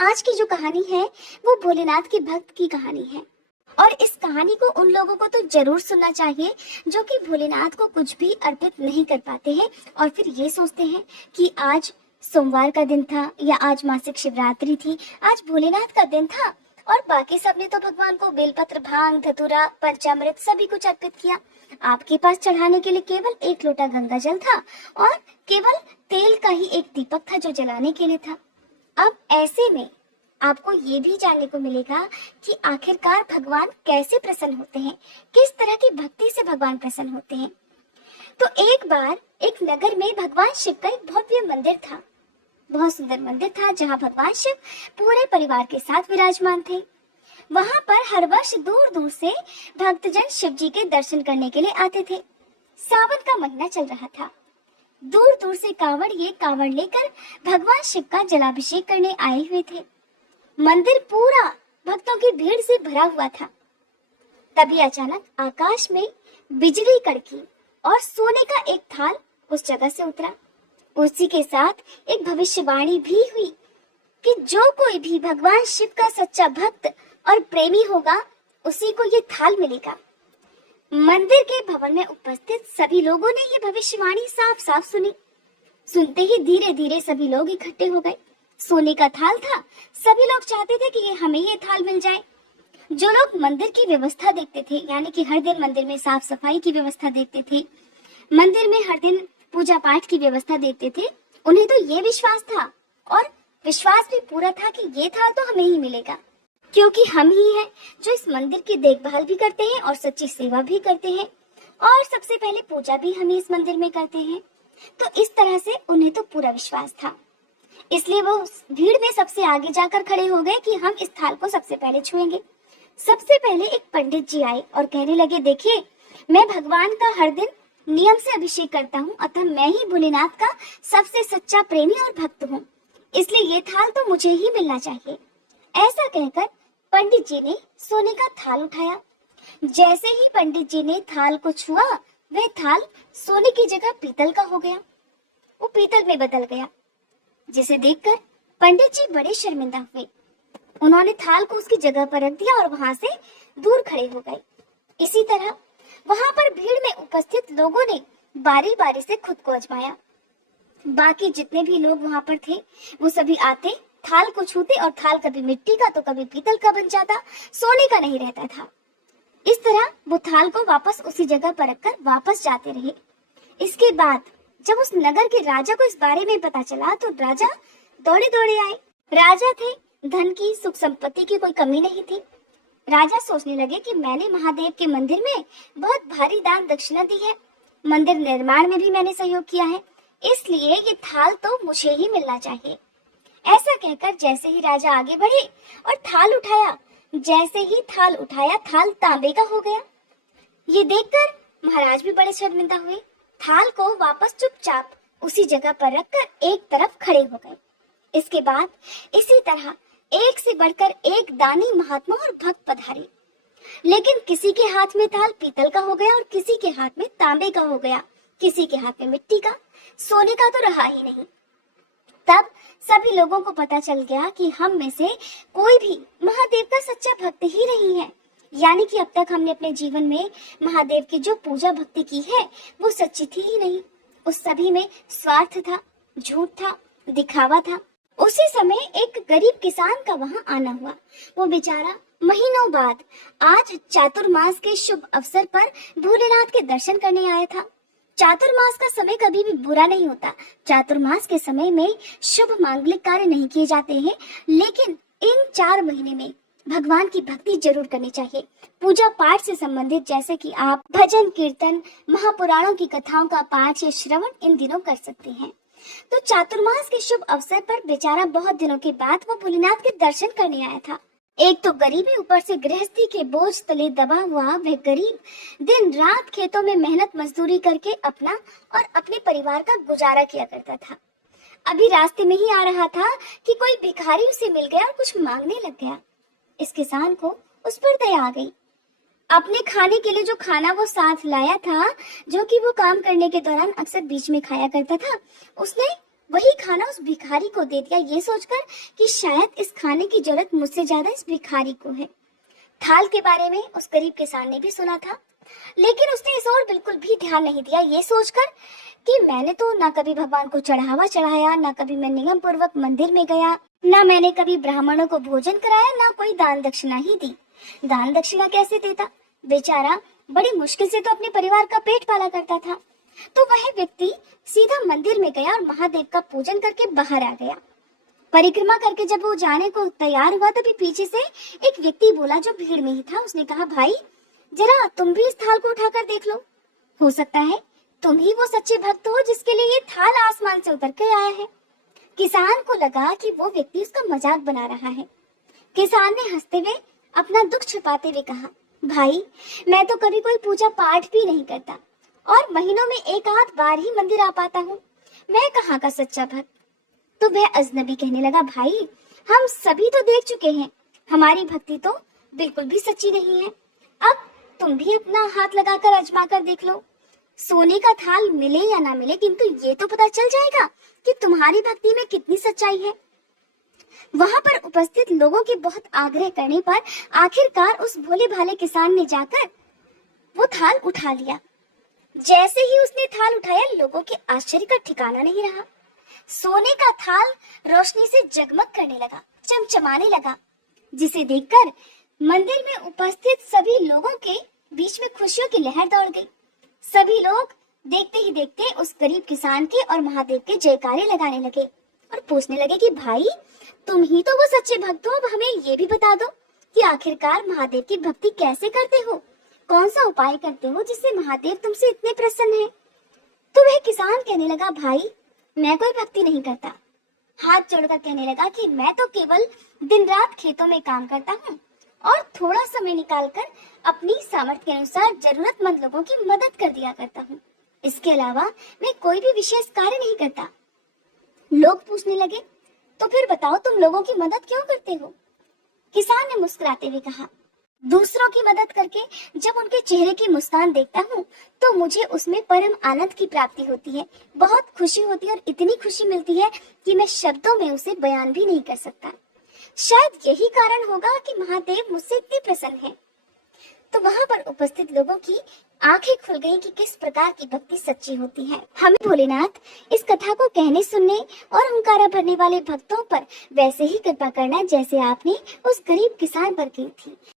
आज की जो कहानी है वो भोलेनाथ के भक्त की कहानी है। और इस कहानी को उन लोगों को तो जरूर सुनना चाहिए जो कि भोलेनाथ को कुछ भी अर्पित नहीं कर पाते हैं और फिर ये सोचते हैं कि आज सोमवार का दिन था या आज मासिक शिवरात्रि थी, आज भोलेनाथ का दिन था और बाकी सबने तो भगवान को बेलपत्र, भांग, धतूरा, पंचामृत सभी कुछ अर्पित किया। आपके पास चढ़ाने के लिए केवल एक लोटा गंगा जल था और केवल तेल का ही एक दीपक था जो जलाने के लिए था। अब ऐसे में आपको ये भी जानने को मिलेगा कि आखिरकार भगवान कैसे प्रसन्न होते हैं, किस तरह की भक्ति से भगवान प्रसन्न होते हैं। तो एक बार एक नगर में भगवान शिव का एक भव्य मंदिर था। बहुत सुंदर मंदिर था जहाँ भगवान शिव पूरे परिवार के साथ विराजमान थे। वहाँ पर हर वर्ष दूर दूर से भक्तजन शिव जी के दर्शन करने के लिए आते थे। सावन का महीना चल रहा था। दूर दूर से कांवड़ लेकर भगवान शिव का जलाभिषेक करने आए हुए थे। मंदिर पूरा भक्तों की भीड़ से भरा हुआ था। तभी अचानक आकाश में बिजली कड़की और सोने का एक थाल उस जगह से उतरा। उसी के साथ एक भविष्यवाणी भी हुई कि जो कोई भी भगवान शिव का सच्चा भक्त और प्रेमी होगा उसी को ये थाल मिलेगा। मंदिर के भवन में उपस्थित सभी लोगों ने ये भविष्यवाणी साफ साफ सुनी। सुनते ही धीरे धीरे सभी लोग इकट्ठे हो गए। सोने का थाल था, सभी लोग चाहते थे कि हमें ये थाल मिल जाए। जो लोग मंदिर की व्यवस्था देखते थे, यानी कि हर दिन मंदिर में साफ सफाई की व्यवस्था देखते थे, मंदिर में हर दिन पूजा पाठ की व्यवस्था देखते थे, उन्हें तो ये विश्वास था और विश्वास भी पूरा था कि ये थाल तो हमें ही मिलेगा, क्योंकि हम ही हैं जो इस मंदिर की देखभाल भी करते हैं और सच्ची सेवा भी करते हैं और सबसे पहले पूजा भी हम इस मंदिर में करते हैं। तो इस तरह से उन्हें तो पूरा विश्वास था, इसलिए वो भीड़ में सबसे आगे जाकर खड़े हो गए कि हम इस थाल को सबसे पहले छुएंगे। सबसे पहले एक पंडित जी आए और कहने लगे, देखिए, मैं भगवान का हर दिन नियम से अभिषेक करता हूँ, अतः मैं ही भोलेनाथ का सबसे सच्चा प्रेमी और भक्त हूँ, इसलिए ये थाल तो मुझे ही मिलना चाहिए। ऐसा कहकर पंडित जी ने सोने का थाल उठाया। जैसे ही पंडित जी ने थाल को छुआ, वह थाल सोने की जगह पीतल का हो गया। वो पीतल में बदल गया, जिसे देखकर पंडित जी बड़े शर्मिंदा हुए। उन्होंने थाल को उसकी जगह पर रख दिया और वहां से दूर खड़े हो गए। इसी तरह वहां पर भीड़ में उपस्थित लोगों ने बारी बारी से खुद को आजमाया। बाकी जितने भी लोग वहां पर थे वो सभी आते, थाल को छूते और थाल कभी मिट्टी का तो कभी पीतल का बन जाता, सोने का नहीं रहता था। इस तरह वो थाल को वापस उसी जगह पर रखकर वापस जाते रहे। इसके बाद जब उस नगर के राजा को इस बारे में पता चला तो राजा दौड़े दौड़े आए। राजा थे, धन की, सुख संपत्ति की कोई कमी नहीं थी। राजा सोचने लगे कि मैंने महादेव के मंदिर में बहुत भारी दान दक्षिणा दी है, मंदिर निर्माण में भी मैंने सहयोग किया है, इसलिए ये थाल तो मुझे ही मिलना चाहिए। ऐसा कहकर जैसे ही राजा आगे बढ़े और थाल उठाया, जैसे ही थाल उठाया, थाल तांबे का हो गया। ये देखकर महाराज भी बड़े शर्मिंदा हुए। थाल को वापस चुपचाप उसी जगह पर रखकर एक तरफ खड़े हो गए। इसके बाद इसी तरह एक से बढ़कर एक दानी, महात्मा और भक्त पधारे, लेकिन किसी के हाथ में थाल पीतल का हो गया और किसी के हाथ में तांबे का हो गया, किसी के हाथ में मिट्टी का, सोने का तो रहा ही नहीं। तब सभी लोगों को पता चल गया कि हम में से कोई भी महादेव का सच्चा भक्त ही नहीं है, यानी कि अब तक हमने अपने जीवन में महादेव की जो पूजा भक्ति की है वो सच्ची थी ही नहीं। उस सभी में स्वार्थ था, झूठ था, दिखावा था। उसी समय एक गरीब किसान का वहां आना हुआ। वो बेचारा महीनों बाद आज चातुर्मास के शुभ अवसर पर भोलेनाथ के दर्शन करने आया था। चातुर्मास का समय कभी भी बुरा नहीं होता। चातुर्मास के समय में शुभ मांगलिक कार्य नहीं किए जाते हैं, लेकिन इन 4 महीने में भगवान की भक्ति जरूर करनी चाहिए। पूजा पाठ से संबंधित, जैसे कि आप भजन, कीर्तन, महापुराणों की कथाओं का पाठ या श्रवण इन दिनों कर सकते हैं। तो चातुर्मास के शुभ अवसर पर बेचारा बहुत दिनों के बाद वो भोलेनाथ के दर्शन करने आया था। एक तो गरीबी, ऊपर से गृहस्थी के बोझ तले दबा हुआ वह गरीब दिन रात खेतों में मेहनत मजदूरी करके अपना और अपने परिवार का गुजारा किया करता था। अभी रास्ते में ही आ रहा था कि कोई भिखारी उसे मिल गया और कुछ मांगने लग गया। इस किसान को उस पर दया आ गई। अपने खाने के लिए जो खाना वो साथ लाया था, जो कि वो काम करने के दौरान अक्सर बीच में खाया करता था, उसने वही खाना उस भिखारी को दे दिया, ये सोचकर कि शायद इस खाने की जरूरत मुझसे ज्यादा इस भिखारी को है। थाल के बारे में उस गरीब किसान ने भी सुना था, लेकिन उसने इस ओर बिल्कुल भी ध्यान नहीं दिया, ये सोचकर कि मैंने तो ना कभी भगवान को चढ़ावा चढ़ाया, ना कभी मैं नियम पूर्वक मंदिर में गया, ना मैंने कभी ब्राह्मणों को भोजन कराया, ना कोई दान दक्षिणा ही दी। दान दक्षिणा कैसे देता? बेचारा बड़ी मुश्किल से तो अपने परिवार का पेट पाला करता था। तो वह व्यक्ति सीधा मंदिर में गया और महादेव का पूजन करके बाहर आ गया। परिक्रमा करके जब वो जाने को तैयार हुआ, तभी पीछे से एक व्यक्ति बोला जो भीड़ में ही था। उसने कहा, भाई जरा तुम भी इस थाल को उठाकर देख लो, हो सकता है तुम ही वो सच्चे भक्त हो जिसके लिए ये थाल आसमान से उतर कर आया है। किसान को लगा कि वो व्यक्ति उसका मजाक बना रहा है। किसान ने हंसते हुए अपना दुख छुपाते हुए कहा, भाई मैं तो कभी कोई पूजा पाठ भी नहीं करता और महीनों में एक आध बार ही मंदिर आ पाता हूँ, मैं कहाँ का सच्चा भक्त। तो वह अजनबी कहने लगा, भाई हम सभी तो देख चुके हैं, हमारी भक्ति तो बिल्कुल भी सच्ची नहीं है। अब तुम भी अपना हाथ लगाकर आजमा कर देख लो, सोने का थाल मिले या ना मिले, किंतु ये तो पता चल जाएगा कि तुम्हारी भक्ति में कितनी सच्चाई है। वहां पर उपस्थित लोगों के बहुत आग्रह करने पर आखिरकार उस भोले भाले किसान ने जाकर वो थाल उठा लिया। जैसे ही उसने थाल उठाया, लोगों के आश्चर्य का ठिकाना नहीं रहा। सोने का थाल रोशनी से जगमग करने लगा, चमचमाने लगा, जिसे देखकर मंदिर में उपस्थित सभी लोगों के बीच में खुशियों की लहर दौड़ गई। सभी लोग देखते ही देखते उस गरीब किसान के और महादेव के जयकारे लगाने लगे और पूछने लगे कि भाई तुम ही तो वो सच्चे भक्त हो, अब हमें ये भी बता दो कि आखिरकार महादेव की भक्ति कैसे करते हो, कौन सा उपाय करते हो जिससे महादेव तुमसे इतने प्रसन्न हैं। तो वह किसान कहने लगा, भाई मैं कोई भक्ति नहीं करता। हाथ जोड़कर कहने लगा कि मैं तो केवल दिन रात खेतों में काम करता हूँ और थोड़ा समय निकालकर अपनी सामर्थ्य के अनुसार जरूरतमंद लोगों की मदद कर दिया करता हूँ। इसके अलावा मैं कोई भी विशेष कार्य नहीं करता। लोग पूछने लगे, तो फिर बताओ तुम लोगों की मदद क्यों करते हो? किसान ने मुस्कुराते हुए कहा, दूसरों की मदद करके जब उनके चेहरे की मुस्कान देखता हूँ तो मुझे उसमें परम आनंद की प्राप्ति होती है, बहुत खुशी होती है और इतनी खुशी मिलती है कि मैं शब्दों में उसे बयान भी नहीं कर सकता। शायद यही कारण होगा कि महादेव मुझसे इतने प्रसन्न हैं। तो वहां पर उपस्थित लोगों की आंखें खुल गईं कि किस प्रकार की भक्ति सच्ची होती है। हमें भोलेनाथ इस कथा को कहने, सुनने और हुंकारा भरने वाले भक्तों पर वैसे ही कृपा करना जैसे आपने उस गरीब किसान पर की थी।